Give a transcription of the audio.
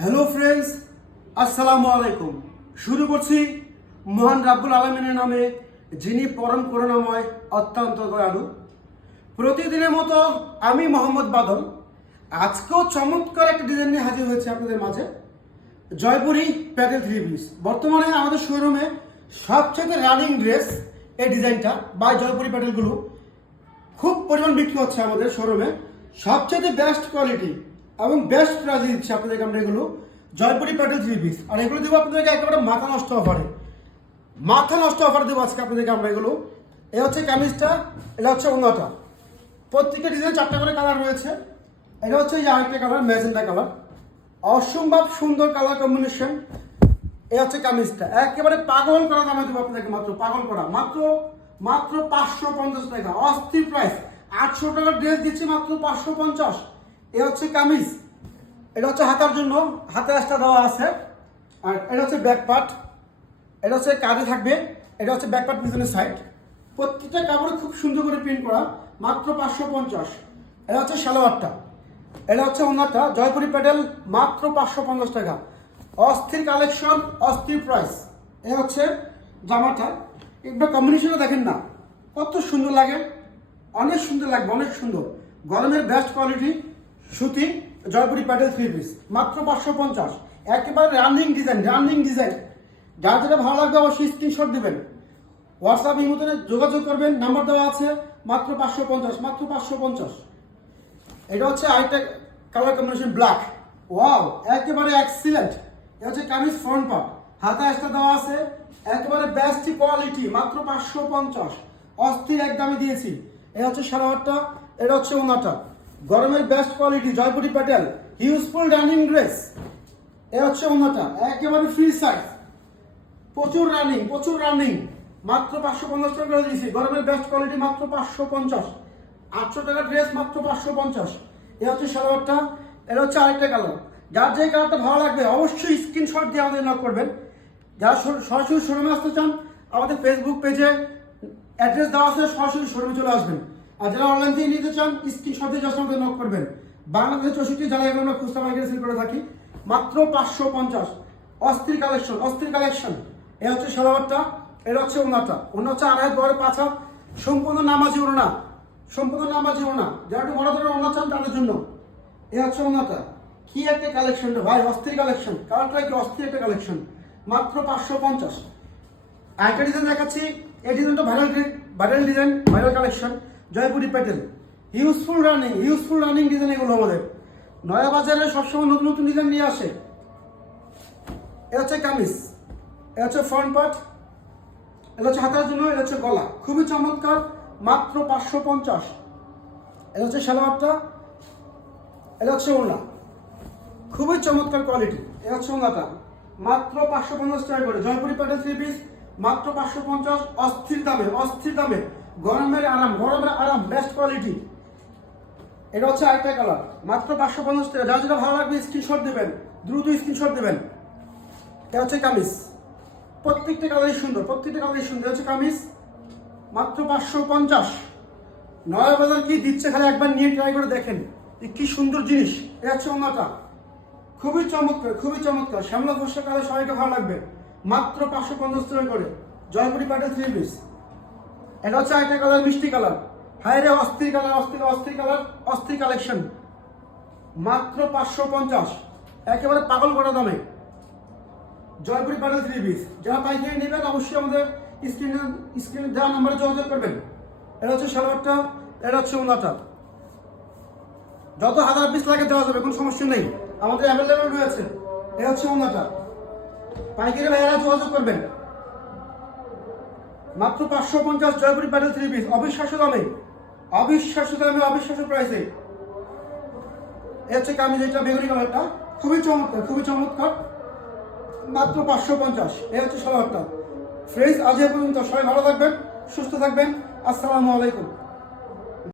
Hello friends, আসসালামু আলাইকুম। শুরু করছি মহান রাব্বুল আলামিনের নামে, যিনি পরম করুণাময়, অত্যন্ত দয়ালু। প্রতিদিনের মতো আমি মোহাম্মদ বাদল আজকেও চমৎকার একটা ডিজাইন নিয়ে হাজির হয়েছে আপনাদের মাঝে। জয়পুরি প্যাটেল থ্রি পিস বর্তমানে আমাদের শোরুমে সবচেয়ে রানিং ড্রেস। এই ডিজাইনটা বা জয়পুরি প্যাটেলগুলো খুব পরিমাণ বিক্রি হচ্ছে আমাদের শোরুমে। সবচেয়ে বেস্ট কোয়ালিটি এবং বেস্ট প্রাইস দিচ্ছে আপনাদেরকে আমরা এগুলো জয়পুরি প্যাটেল থ্রি পিস। আর এগুলো দেবো আপনাদেরকে একেবারে মাথা নষ্ট অফার দেবো আজকে আপনাদেরকে আমরা এগুলো। এ হচ্ছে কামিজটা, এটা হচ্ছে ওড়নাটা। প্রত্যেকটা ডিজাইন 4টা করে কালার রয়েছে। এটা হচ্ছে এই আরেকটা কালার, ম্যাজেন্টা কালার, অসম্ভব সুন্দর কালার কম্বিনেশন। এই হচ্ছে কামিজটা, একেবারে পাগল করা দামে দেবো আপনাদেরকে, মাত্র 550 টাকা। অস্থির প্রাইস। 800 টাকার ড্রেস দিচ্ছি মাত্র 550। এ হচ্ছে কামিজ, এটা হচ্ছে হাতার জন্য, হাতে একটা দেওয়া আছে। আর এটা হচ্ছে ব্যাক পার্ট, এটা হচ্ছে কাঁধে থাকবে। এটা হচ্ছে ব্যাক পার্ট, পিছনের সাইড। প্রত্যেকটা কাপড়ে খুব সুন্দর করে প্রিন্ট করা, মাত্র 550। এটা হচ্ছে সালোয়ারটা, এটা হচ্ছে ওড়নাটা। জয়পুরি প্যাটেল মাত্র 550 টাকা। অস্থির কালেকশন, অস্থির প্রাইস। এ হচ্ছে জামাটা, একবার কম্বিনেশনটা দেখেন না কত সুন্দর লাগে, অনেক সুন্দর লাগবে, অনেক সুন্দর। গরমের বেস্ট কোয়ালিটি সুতি জয়পুরি প্যাটেল থ্রি পিস মাত্র 550। একেবারে রানিং ডিজাইন। যার যেটা ভালো লাগবে অবশ্যই স্ক্রিনশট দেবেন, হোয়াটসঅ্যাপ ইমোতে যোগাযোগ করবেন, নাম্বার দেওয়া আছে। মাত্র 550। এটা হচ্ছে আরেকটা কালার কম্বিনেশন, ব্ল্যাক। ওয়াও, একেবারে এক্সিলেন্ট। এটা হচ্ছে কামিজ ফ্রন্ট পার্ট, হাতে একটা দেওয়া আছে। একেবারে বেস্ট কোয়ালিটি, মাত্র 550। অস্থির একদমই দিয়েছি। এটা হচ্ছে সালোয়ারটা, এটা হচ্ছে ওড়নাটা। গরমের বেস্ট কোয়ালিটি জয়পুরি প্যাটেল, ইউজফুল রানিং ড্রেস। এ হচ্ছে ওড়নাটা, একেবারে ফ্রি সাইজ, প্রচুর রানিং। মাত্র 550 টাকা করে দিয়েছি। গরমের বেস্ট কোয়ালিটি মাত্র 550। 800 টাকার ড্রেস মাত্র 550। এ হচ্ছে সালোয়ারটা, এটা হচ্ছে আরেকটা কালার। যার যে কালারটা ভালো লাগবে অবশ্যই স্ক্রিনশট দিয়ে আমাদের নক করবেন। যারা সরাসরি শোরুমে আসতে চান, আমাদের ফেসবুক পেজে অ্যাড্রেস দেওয়া আছে, সরাসরি শোরুমে চলে আসবেন। আর যারা অনলাইন থেকে নিতে চান, স্ক্রিনশট দিয়ে জাস্ট আমাদের নক করবেন। বাংলাদেশের 64 জেলায় আমরা খুচরা পাইকারি সেল করে থাকি, মাত্র 550। অস্থির কালেকশন। এ হচ্ছে সালোয়ারটা, এটা হচ্ছে ওড়নাটা। ওড়না হচ্ছে 2.5 বড় 5 হাত, সম্পূর্ণ নামাজি ওড়না। যারা একটু বড় ধরনের ওড়না চান তাদের জন্য। এ হচ্ছে ওড়নাটা। কি একটা কালেকশন রে ভাই, অস্থির কালেকশন। কালারটা কি অস্থির একটা কালেকশন, মাত্র 550। আরেকটা ডিজাইন দেখাচ্ছি। এই ডিজাইনটা viral design, viral collection Jaipuri প্যাটেল। ইউজফুল রানিং ডিজাইন এগুলো আমাদের। নয়া বাজারে সবসময় নতুন ডিজাইন নিয়ে আসে। এটা হচ্ছে কামিজ, এটা হচ্ছে ফ্রন্ট পার্ট, এটা হচ্ছে হাতার জন্য, এটা হচ্ছে গলা। খুবই চমৎকার, মাত্র 550। এটা হচ্ছে সালোয়ারটা, এটা হচ্ছে ওড়না। খুবই চমৎকার কোয়ালিটি। এটা হচ্ছে ওড়নাটা, মাত্র 550 টাকা করে। জয়পুরি প্যাটেল থ্রি পিস মাত্র 550। অস্থির দামে গরমের আরাম, বেস্ট কোয়ালিটি। এটা হচ্ছে আরেকটা কালার, মাত্র 550 টাকা। যার যেটা ভালো লাগবে স্ক্রিনশট দেবেন, দ্রুত স্ক্রিনশট দেবেন। এটা হচ্ছে কামিজ, প্রত্যেকটা কালারই সুন্দর। এটা হচ্ছে কামিজ, মাত্র 550। নয়া বাজার কি দিচ্ছে খালি একবার নিয়ে ট্রাই করে দেখেন, কি সুন্দর জিনিস। এটা হচ্ছে ওড়নাটা, খুবই চমৎকার। শ্যামলা ফসা কালার সবাইকে ভালো লাগবে, মাত্র 550 টাকা করে। Jaipuri Patel three piece. এটা হচ্ছে আরেকটা কালার, মিষ্টি কালার। হায় রে, অস্থির কালেকশন, মাত্র 550। একেবারে পাগল করা দামে জয়পুরি প্যাটেল থ্রি পিস। যারা পাইকারি নেবেন অবশ্যই আমাদের স্ক্রিনে দেওয়া নাম্বারে যোগাযোগ করবেন। এটা হচ্ছে সালোয়ারটা, এটা হচ্ছে ওড়নাটা। যত 1000 পিস লাগে দেওয়া যাবে, কোনো সমস্যা নেই, আমাদের অ্যাভেলেবল রয়েছে। এটা হচ্ছে ওড়নাটা। পাইকারি ভাইয়েরা যোগাযোগ করবেন, মাত্র 550। জয়পুরি প্যাটেল থ্রি পিস, অবিশ্বাস্য প্রাইসে। এ হচ্ছে কামিজ, এটা বেগুনি কালারটা, খুবই চমৎকার, মাত্র 550। এ হচ্ছে সালোয়ারটা। ফ্রেন্ডস, আজ এ পর্যন্ত। সবাই ভালো থাকবেন, সুস্থ থাকবেন। আসসালামু আলাইকুম।